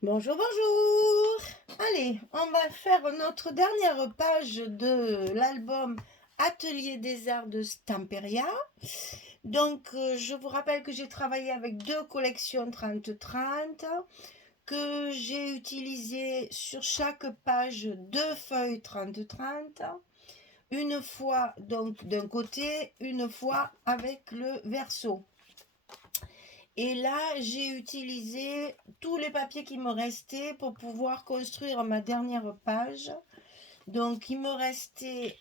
Bonjour, bonjour. Allez, on va faire notre dernière page de l'album Atelier des Arts de Stamperia. Donc, je vous rappelle que j'ai travaillé avec deux collections 30-30, que j'ai utilisé sur chaque page deux feuilles 30-30, une fois donc d'un côté, une fois avec le verso. Et là, j'ai utilisé tous les papiers qui me restaient pour pouvoir construire ma dernière page. Donc, il me restait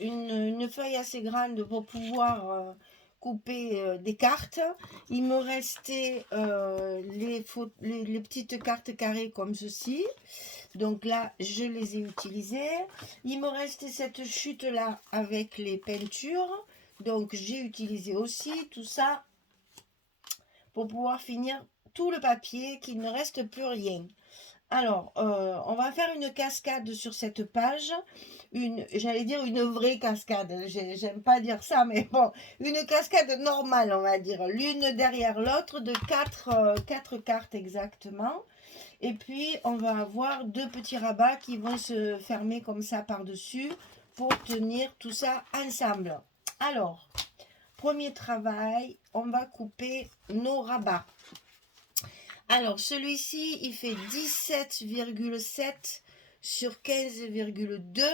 une feuille assez grande pour pouvoir couper des cartes. Il me restait les petites cartes carrées comme ceci. Donc là, je les ai utilisées. Il me restait cette chute-là avec les peintures. Donc, j'ai utilisé aussi tout ça pour pouvoir finir tout le papier, qu'il ne reste plus rien. Alors, on va faire une cascade sur cette page, j'allais dire une vraie cascade, j'aime pas dire ça, mais bon, une cascade normale, on va dire, l'une derrière l'autre, de quatre cartes exactement. Et puis, on va avoir deux petits rabats qui vont se fermer comme ça par-dessus pour tenir tout ça ensemble. Alors, premier travail, on va couper nos rabats. Alors, celui-ci, il fait 17,7 sur 15,2.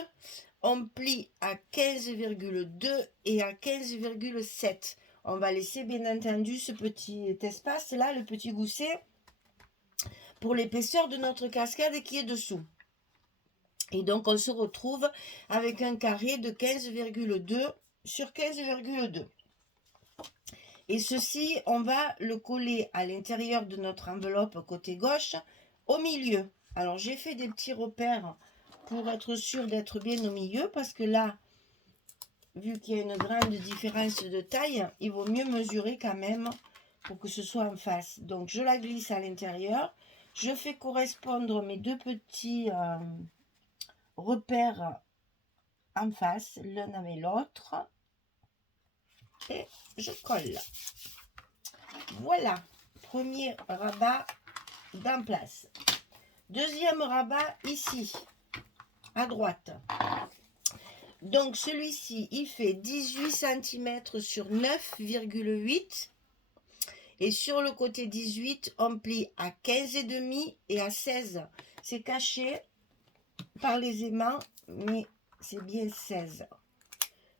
On plie à 15,2 et à 15,7. On va laisser bien entendu ce petit espace-là, le petit gousset, pour l'épaisseur de notre cascade qui est dessous. Et donc, on se retrouve avec un carré de 15,2 sur 15,2. Et ceci, on va le coller à l'intérieur de notre enveloppe côté gauche, au milieu. Alors, j'ai fait des petits repères pour être sûr d'être bien au milieu, parce que là, vu qu'il y a une grande différence de taille, il vaut mieux mesurer quand même pour que ce soit en face. Donc, je la glisse à l'intérieur. Je fais correspondre mes deux petits repères en face, l'un avec l'autre. Et je colle. Voilà, premier rabat d'en place. Deuxième rabat ici, à droite. Donc celui-ci, il fait 18 cm sur 9,8. Et sur le côté 18, on plie à 15,5 et à 16. C'est caché par les aimants, mais c'est bien 16.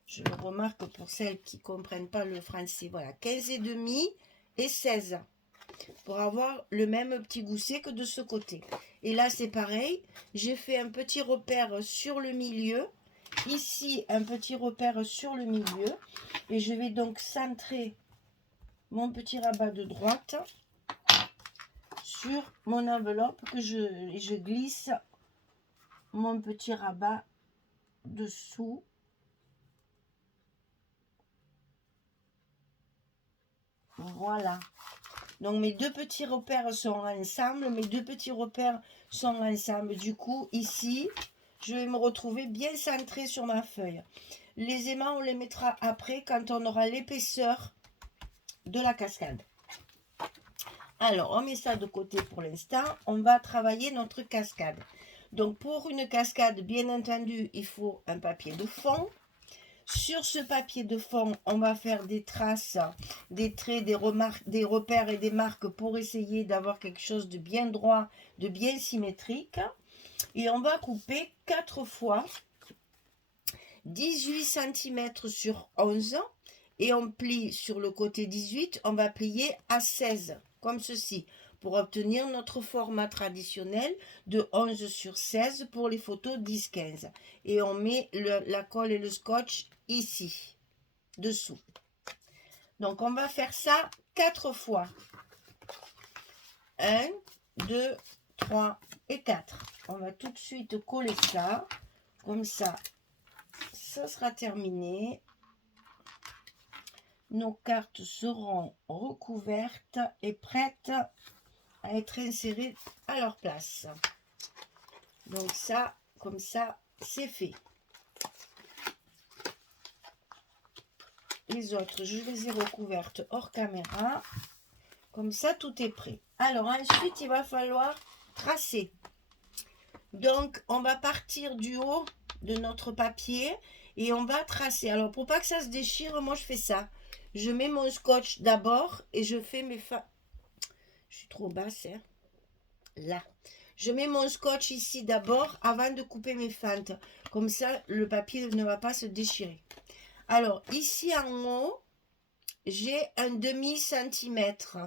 Je le remarque pour celles qui ne comprennent pas le français. Voilà, 15,5 et 16. Pour avoir le même petit gousset que de ce côté. Et là, c'est pareil. J'ai fait un petit repère sur le milieu. Ici, un petit repère sur le milieu. Et je vais donc centrer mon petit rabat de droite sur mon enveloppe que je glisse mon petit rabat dessous. Voilà. Donc mes deux petits repères sont ensemble. Du coup, ici, je vais me retrouver bien centré sur ma feuille. Les aimants, on les mettra après quand on aura l'épaisseur de la cascade. Alors, on met ça de côté pour l'instant. On va travailler notre cascade. Donc, pour une cascade, bien entendu, il faut un papier de fond. Sur ce papier de fond, on va faire des traces, des traits, des repères et des marques pour essayer d'avoir quelque chose de bien droit, de bien symétrique. Et on va couper 4 fois 18 cm sur 11. Et on plie sur le côté 18, on va plier à 16, comme ceci, pour obtenir notre format traditionnel de 11 sur 16 pour les photos 10-15. Et on met la colle et le scotch ici, dessous. Donc, on va faire ça 4 fois. 1, 2, 3 et 4. On va tout de suite coller ça. Comme ça, ça sera terminé. Nos cartes seront recouvertes et prêtes à être insérées à leur place. Donc ça, comme ça, c'est fait. Les autres, je les ai recouvertes hors caméra. Comme ça, tout est prêt. Alors ensuite, il va falloir tracer. Donc, on va partir du haut de notre papier et on va tracer. Alors, pour pas que ça se déchire, moi, je fais ça. Je mets mon scotch d'abord et je fais mes fins. Je suis trop basse, hein. Là. Je mets mon scotch ici d'abord avant de couper mes fentes. Comme ça, le papier ne va pas se déchirer. Alors, ici en haut, j'ai un demi-centimètre.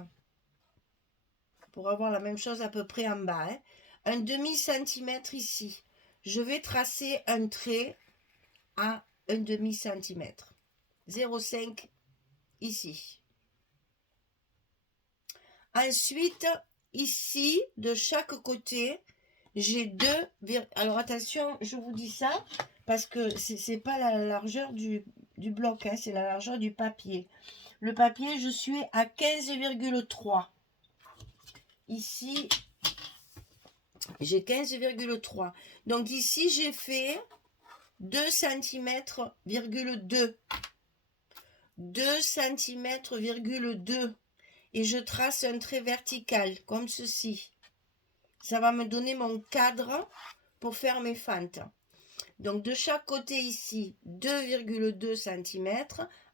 Pour avoir la même chose à peu près en bas. Hein. Un demi-centimètre ici. Je vais tracer un trait à un demi-centimètre. 0,5 ici. Ensuite, ici, de chaque côté, j'ai deux... Alors attention, je vous dis ça, parce que c'est pas la largeur du bloc, hein, c'est la largeur du papier. Le papier, je suis à 15,3. Ici, j'ai 15,3. Donc ici, j'ai fait 2 cm, 2 cm,2. Et je trace un trait vertical, comme ceci. Ça va me donner mon cadre pour faire mes fentes. Donc de chaque côté ici, 2,2 cm.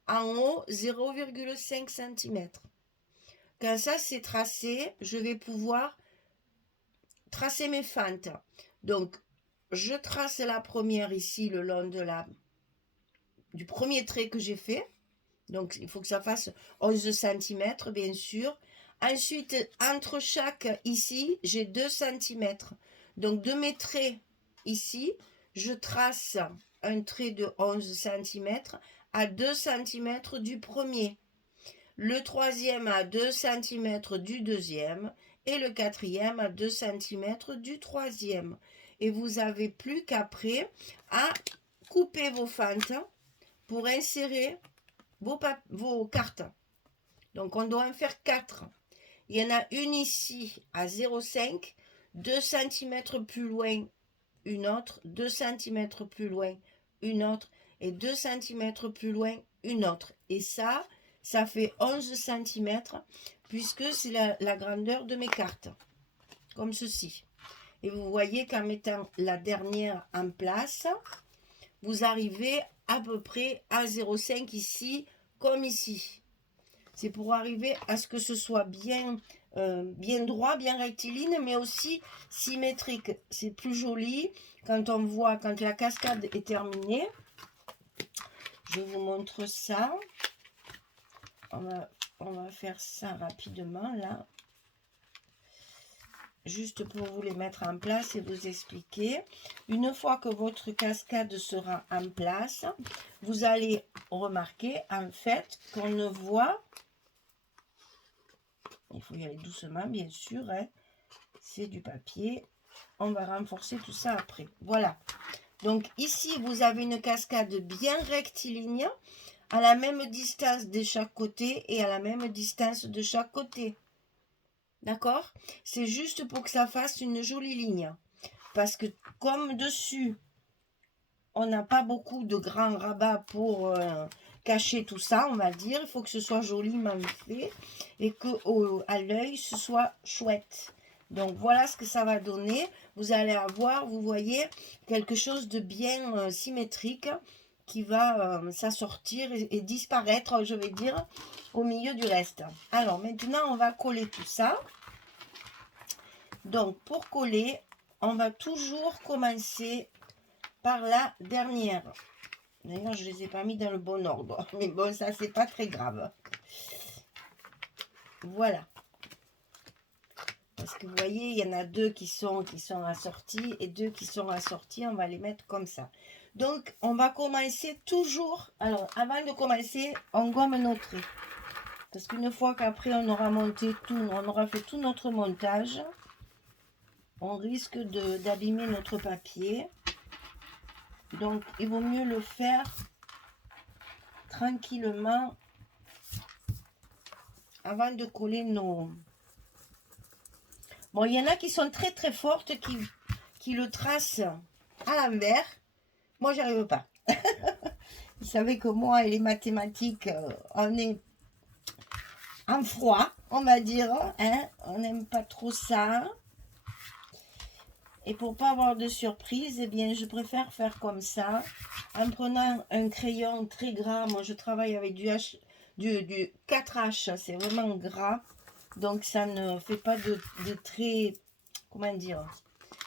En haut, 0,5 cm. Quand ça c'est tracé, je vais pouvoir tracer mes fentes. Donc, je trace la première ici le long de du premier trait que j'ai fait. Donc, il faut que ça fasse 11 cm, bien sûr. Ensuite, entre chaque ici, j'ai 2 cm. Donc, de mes traits ici, je trace un trait de 11 cm à 2 cm du premier. Le troisième à 2 cm du deuxième. Et le quatrième à 2 cm du troisième. Et vous n'avez plus qu'après à couper vos fentes pour insérer vos cartes. Donc, on doit en faire 4. Il y en a une ici à 0,5, 2 cm plus loin, une autre, 2 cm plus loin, une autre, et 2 cm plus loin, une autre. Et ça fait 11 cm, puisque c'est la grandeur de mes cartes, comme ceci. Et vous voyez qu'en mettant la dernière en place, vous arrivez à peu près à 0,5 ici, comme ici. C'est pour arriver à ce que ce soit bien droit, bien rectiligne, mais aussi symétrique. C'est plus joli quand on voit, quand la cascade est terminée. Je vous montre ça. On va faire ça rapidement, là. Juste pour vous les mettre en place et vous expliquer. Une fois que votre cascade sera en place, vous allez remarquer en fait qu'on ne voit, il faut y aller doucement bien sûr, hein. C'est du papier, on va renforcer tout ça après. Voilà, donc ici vous avez une cascade bien rectiligne, à la même distance de chaque côté et à la même distance de chaque côté. D'accord? C'est juste pour que ça fasse une jolie ligne. Parce que comme dessus, on n'a pas beaucoup de grands rabats pour cacher tout ça, on va dire. Il faut que ce soit joliment fait et qu'à l'œil, ce soit chouette. Donc, voilà ce que ça va donner. Vous allez avoir, vous voyez, quelque chose de bien symétrique qui va s'assortir et disparaître, je vais dire, au milieu du reste. Alors, maintenant, on va coller tout ça. Donc, pour coller, on va toujours commencer par la dernière. D'ailleurs, je ne les ai pas mis dans le bon ordre. Mais bon, ça, c'est pas très grave. Voilà. Parce que vous voyez, il y en a deux qui sont assortis et deux qui sont assortis. On va les mettre comme ça. Donc, on va commencer toujours. Alors, avant de commencer, on gomme nos traits. Parce qu'une fois qu'après, on aura monté tout, on aura fait tout notre montage, on risque d'abîmer notre papier. Donc, il vaut mieux le faire tranquillement avant de coller nos... Bon, il y en a qui sont très très fortes, qui le tracent à l'envers. Moi, j'y arrive pas. Vous savez que moi et les mathématiques, on est en froid. on va dire, hein, on n'aime pas trop ça. Et pour pas avoir de surprise, eh bien, je préfère faire comme ça, en prenant un crayon très gras. Moi, je travaille avec du 4H, c'est vraiment gras, donc ça ne fait pas de trait, comment dire,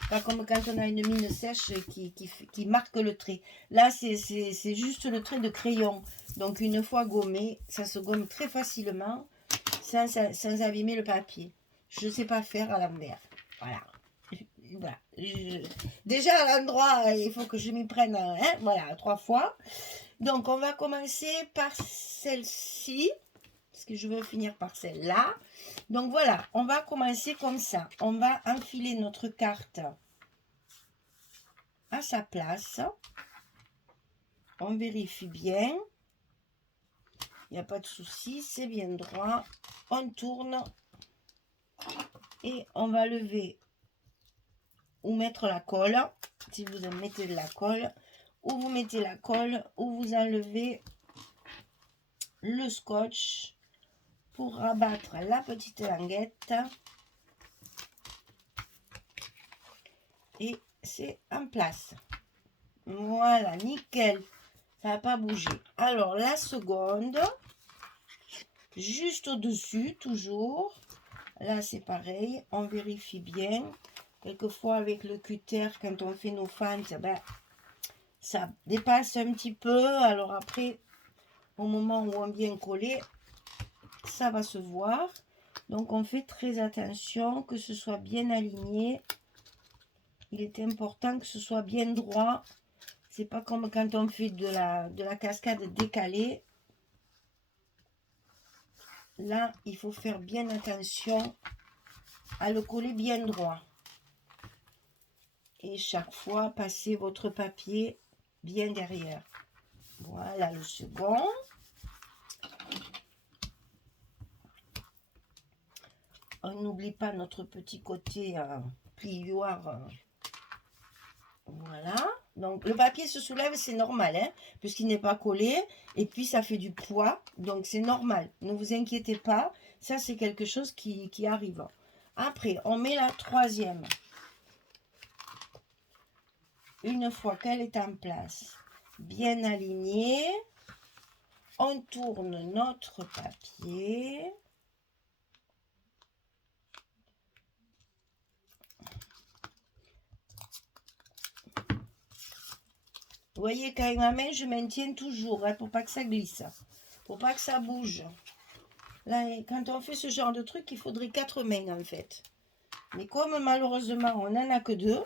pas comme quand on a une mine sèche qui marque le trait. Là, c'est juste le trait de crayon. Donc, une fois gommé, ça se gomme très facilement, sans abîmer le papier. Je ne sais pas faire à l'envers. Voilà. Voilà. Déjà à l'endroit, il faut que je m'y prenne, hein, voilà, 3 fois. Donc, on va commencer par celle-ci, parce que je veux finir par celle-là. Donc, voilà, on va commencer comme ça. On va enfiler notre carte à sa place. On vérifie bien. Il n'y a pas de souci, c'est bien droit. On tourne et on va lever ou mettre la colle, si vous mettez de la colle, ou vous mettez la colle, ou vous enlevez le scotch pour rabattre la petite languette. Et c'est en place. Voilà, nickel. Ça n'a pas bougé. Alors, la seconde, juste au-dessus, toujours. Là, c'est pareil. On vérifie bien. Quelquefois, avec le cutter, quand on fait nos fentes, ben, ça dépasse un petit peu. Alors après, au moment où on vient coller, ça va se voir. Donc, on fait très attention que ce soit bien aligné. Il est important que ce soit bien droit. C'est pas comme quand on fait de la cascade décalée. Là, il faut faire bien attention à le coller bien droit. Et chaque fois, passez votre papier bien derrière. Voilà le second. On n'oublie pas notre petit côté plioir. Voilà. Donc, le papier se soulève, c'est normal, hein, puisqu'il n'est pas collé. Et puis, ça fait du poids. Donc, c'est normal. Ne vous inquiétez pas. Ça, c'est quelque chose qui arrive. Après, on met la troisième. Une fois qu'elle est en place, bien alignée, on tourne notre papier. Vous voyez qu'avec ma main, je maintiens toujours, hein, pour pas que ça glisse, pour pas que ça bouge. Là, quand on fait ce genre de truc, il faudrait 4 mains en fait. Mais comme malheureusement, on n'en a que 2,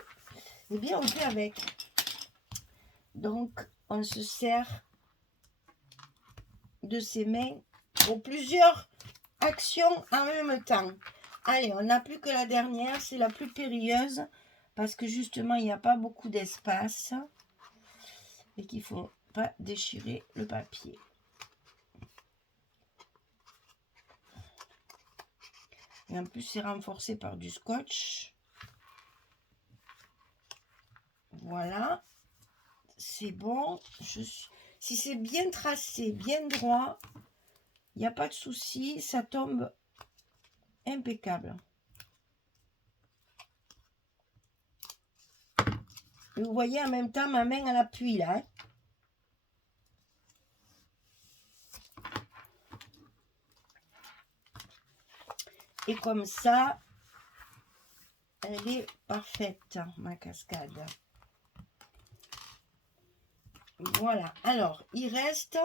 eh bien, on fait avec. Donc, on se sert de ses mains pour plusieurs actions en même temps. Allez, on n'a plus que la dernière, c'est la plus périlleuse, parce que justement, il n'y a pas beaucoup d'espace et qu'il ne faut pas déchirer le papier. Et en plus, c'est renforcé par du scotch. Voilà. C'est bon. Si c'est bien tracé, bien droit, il n'y a pas de souci. Ça tombe impeccable. Et vous voyez en même temps ma main à l'appui là. Hein. Et comme ça, elle est parfaite, ma cascade. Voilà. Alors, il reste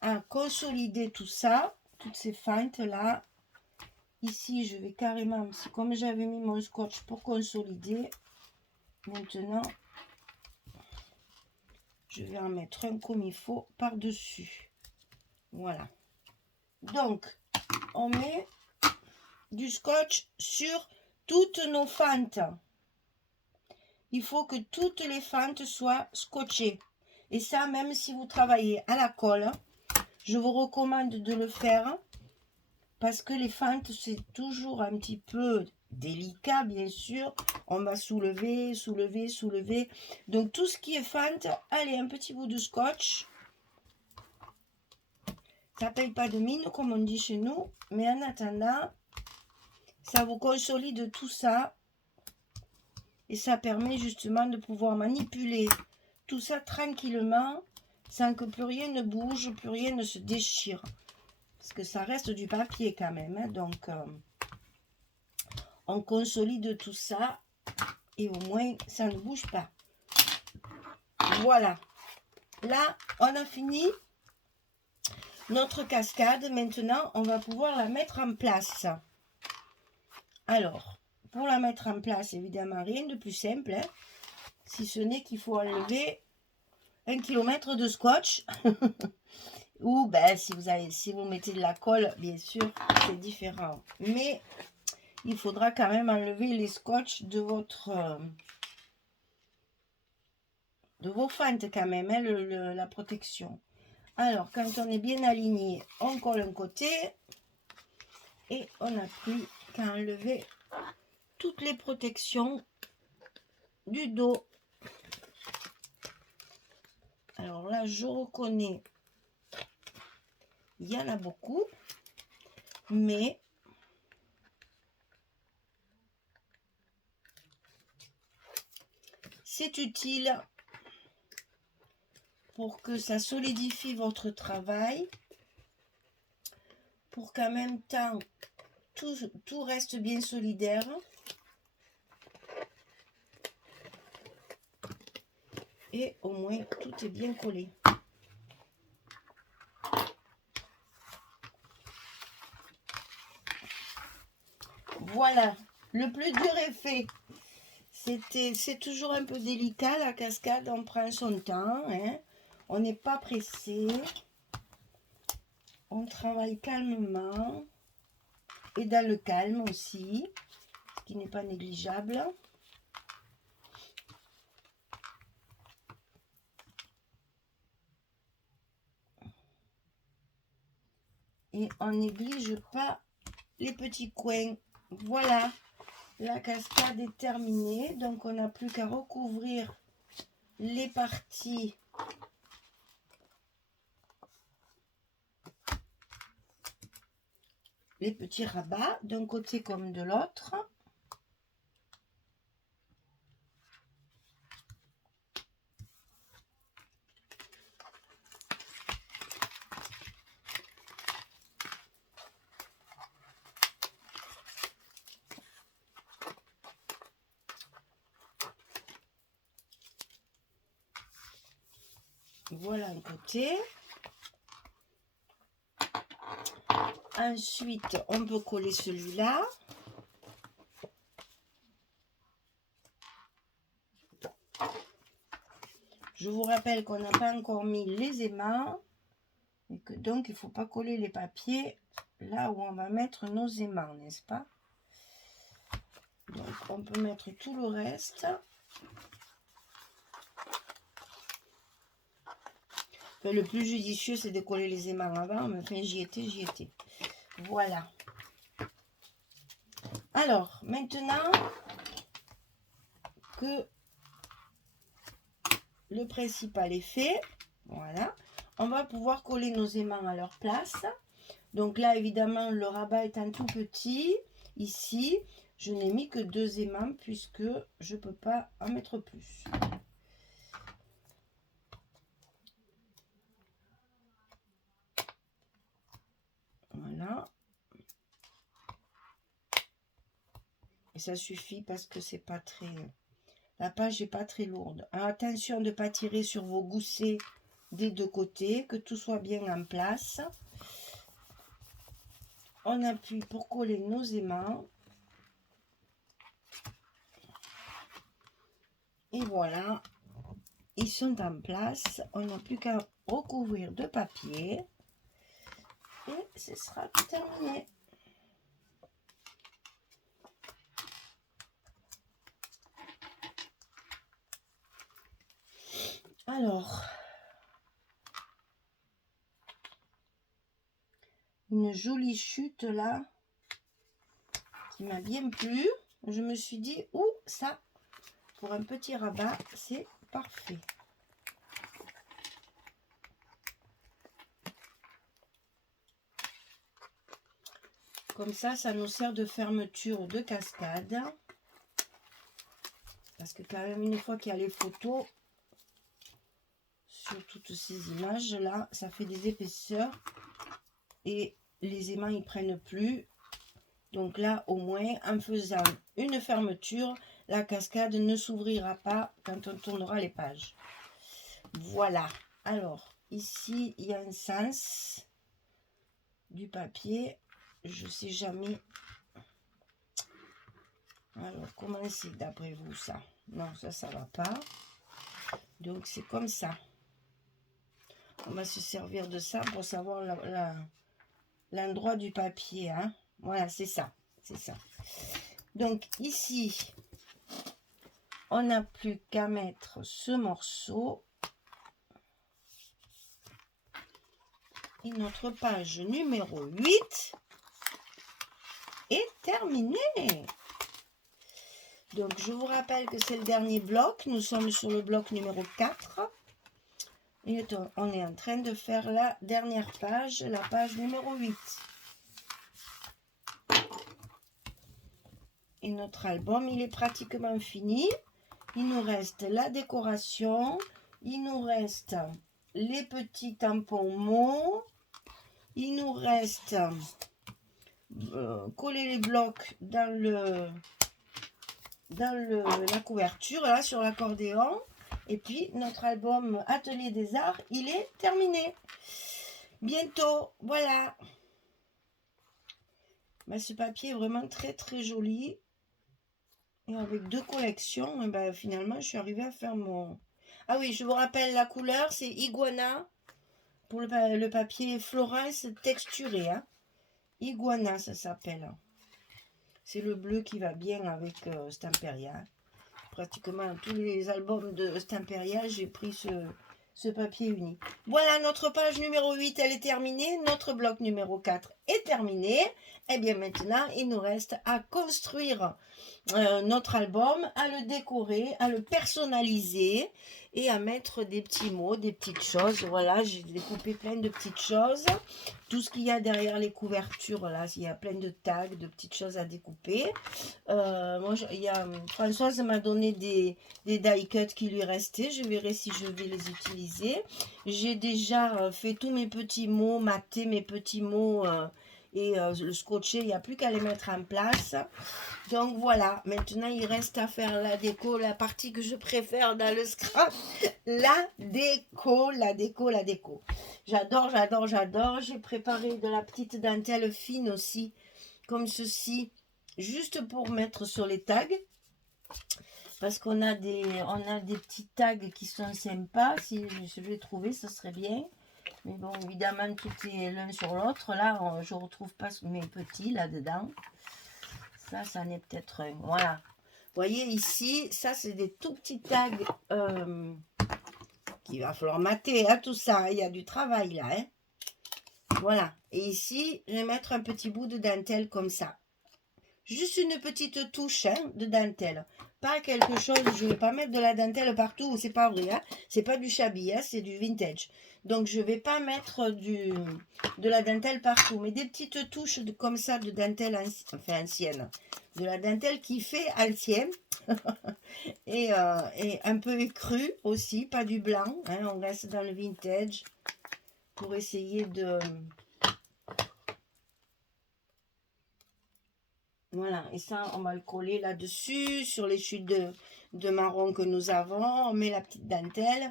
à consolider tout ça, toutes ces feintes là. Ici, je vais carrément, comme j'avais mis mon scotch pour consolider, maintenant, je vais en mettre un comme il faut par-dessus. Voilà. Donc, on met du scotch sur toutes nos fentes. Il faut que toutes les fentes soient scotchées. Et ça, même si vous travaillez à la colle, je vous recommande de le faire parce que les fentes, c'est toujours un petit peu délicat, bien sûr. On va soulever, soulever, soulever. Donc, tout ce qui est fente, allez, un petit bout de scotch. Ça paye pas de mine, comme on dit chez nous. Mais en attendant, ça vous consolide tout ça. Et ça permet justement de pouvoir manipuler tout ça tranquillement, sans que plus rien ne bouge, plus rien ne se déchire. Parce que ça reste du papier quand même. Hein, donc, on consolide tout ça. Et au moins, ça ne bouge pas. Voilà. Là, on a fini notre cascade. Maintenant, on va pouvoir la mettre en place. Alors, pour la mettre en place, évidemment, rien de plus simple. Hein, si ce n'est qu'il faut enlever 1 km de scotch. Ou ben, si vous mettez de la colle, bien sûr, c'est différent. Mais il faudra quand même enlever les scotch de vos fentes quand même, hein, la protection. Alors, quand on est bien aligné, on colle un côté et on n'a plus qu'à enlever toutes les protections du dos. Alors là, je reconnais, il y en a beaucoup, mais c'est utile pour que ça solidifie votre travail, pour qu'en même temps, tout reste bien solidaire. Et au moins, tout est bien collé. Voilà, le plus dur est fait. C'est toujours un peu délicat la cascade, on prend son temps, hein. On n'est pas pressé. On travaille calmement et dans le calme aussi, ce qui n'est pas négligeable. Et on néglige pas les petits coins. Voilà, la cascade est terminée. Donc on n'a plus qu'à recouvrir les parties les petits rabats d'un côté comme de l'autre. Voilà un côté. Ensuite, on peut coller celui-là. Je vous rappelle qu'on n'a pas encore mis les aimants. Et que donc, il ne faut pas coller les papiers là où on va mettre nos aimants, n'est-ce pas? Donc, on peut mettre tout le reste. Enfin, le plus judicieux, c'est de coller les aimants avant. Mais enfin, j'y étais. Voilà. Alors, maintenant que le principal est fait, voilà, on va pouvoir coller nos aimants à leur place. Donc là, évidemment, le rabat étant tout petit, ici, je n'ai mis que 2 aimants puisque je ne peux pas en mettre plus. Voilà. Et ça suffit parce que c'est pas très... La page n'est pas très lourde. Alors, attention de ne pas tirer sur vos goussets des deux côtés, que tout soit bien en place. On appuie pour coller nos aimants. Et voilà, ils sont en place. On n'a plus qu'à recouvrir de papier. Et ce sera terminé. Alors, une jolie chute là, qui m'a bien plu. Je me suis dit, ouh, ça, pour un petit rabat, c'est parfait. Comme ça nous sert de fermeture de cascade. Parce que quand même, une fois qu'il y a les photos, sur toutes ces images-là, ça fait des épaisseurs. Et les aimants, ils prennent plus. Donc là, au moins, en faisant une fermeture, la cascade ne s'ouvrira pas quand on tournera les pages. Voilà. Alors, ici, il y a un sens du papier. Je ne sais jamais. Alors, comment c'est d'après vous ça? Non, ça va pas. Donc, c'est comme ça. On va se servir de ça pour savoir l'endroit du papier. Hein. Voilà, c'est ça. C'est ça. Donc, ici, on n'a plus qu'à mettre ce morceau. Et notre page numéro 8 est terminée. Donc, je vous rappelle que c'est le dernier bloc. Nous sommes sur le bloc numéro 4. Et on est en train de faire la dernière page, la page numéro 8. Et notre album, il est pratiquement fini. Il nous reste la décoration. Il nous reste les petits tampons mots. Il nous reste coller les blocs dans la couverture, là, sur l'accordéon. Et puis, notre album Atelier des Arts, il est terminé. Bientôt, voilà. Ben, ce papier est vraiment très, très joli. Et avec 2 collections, et ben, finalement, je suis arrivée à faire mon... Ah oui, je vous rappelle, la couleur, c'est Iguana. Pour le papier Florence texturé. Hein. Iguana, ça s'appelle. C'est le bleu qui va bien avec Stamperia. Pratiquement tous les albums de Stamperia, j'ai pris ce papier uni. Voilà, notre page numéro 8, elle est terminée. Notre bloc numéro 4 est terminé. Et bien maintenant, il nous reste à construire notre album, à le décorer, à le personnaliser et à mettre des petits mots, des petites choses. Voilà, j'ai découpé plein de petites choses. Tout ce qu'il y a derrière les couvertures, là, il y a plein de tags, de petites choses à découper. Françoise m'a donné des die cuts qui lui restaient. Je verrai si je vais les utiliser. J'ai déjà fait tous mes petits mots, maté mes petits mots et le scotcher. Il n'y a plus qu'à les mettre en place. Donc voilà, maintenant il reste à faire la déco, la partie que je préfère dans le scrap. La déco. J'adore, j'adore, j'adore. J'ai préparé de la petite dentelle fine aussi, comme ceci, juste pour mettre sur les tags. Parce qu'on a des petits tags qui sont sympas. Si je vais trouver, ça serait bien. Mais bon, évidemment, tout est l'un sur l'autre. Là, je ne retrouve pas mes petits là-dedans. Ça en est peut-être un. Voilà. Vous voyez ici, ça, c'est des tout petits tags qu'il va falloir mater. Hein, tout ça, il y a du travail là. Hein. Voilà. Et ici, je vais mettre un petit bout de dentelle comme ça. Juste une petite touche hein, de dentelle. Pas quelque chose, je ne vais pas mettre de la dentelle partout, c'est pas vrai. Hein. C'est pas du shabby, hein, c'est du vintage. Donc, je ne vais pas mettre de la dentelle partout. Mais des petites touches comme ça de dentelle ancienne. De la dentelle qui fait ancienne. et un peu écru aussi, pas du blanc. Hein, on reste dans le vintage pour essayer de... Voilà, et ça, on va le coller là-dessus, sur les chutes de marron que nous avons. On met la petite dentelle.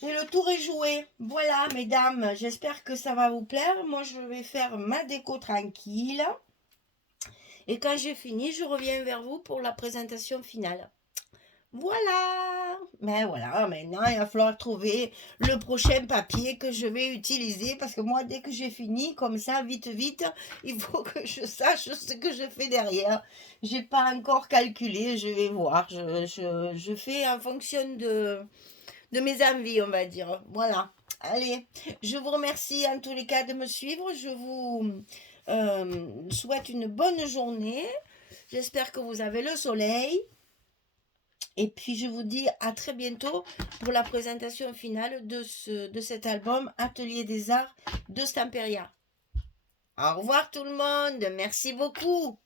Et le tour est joué. Voilà, mesdames, j'espère que ça va vous plaire. Moi, je vais faire ma déco tranquille. Et quand j'ai fini, je reviens vers vous pour la présentation finale. Voilà. Mais voilà, maintenant, il va falloir trouver le prochain papier que je vais utiliser. Parce que moi, dès que j'ai fini, comme ça, vite, vite, il faut que je sache ce que je fais derrière. J'ai pas encore calculé, je vais voir. Je fais en fonction de mes envies, on va dire. Voilà. Allez, je vous remercie en tous les cas de me suivre. Je vous souhaite une bonne journée. J'espère que vous avez le soleil. Et puis, je vous dis à très bientôt pour la présentation finale de cet album Atelier des Arts de Stamperia. Au revoir tout le monde. Merci beaucoup.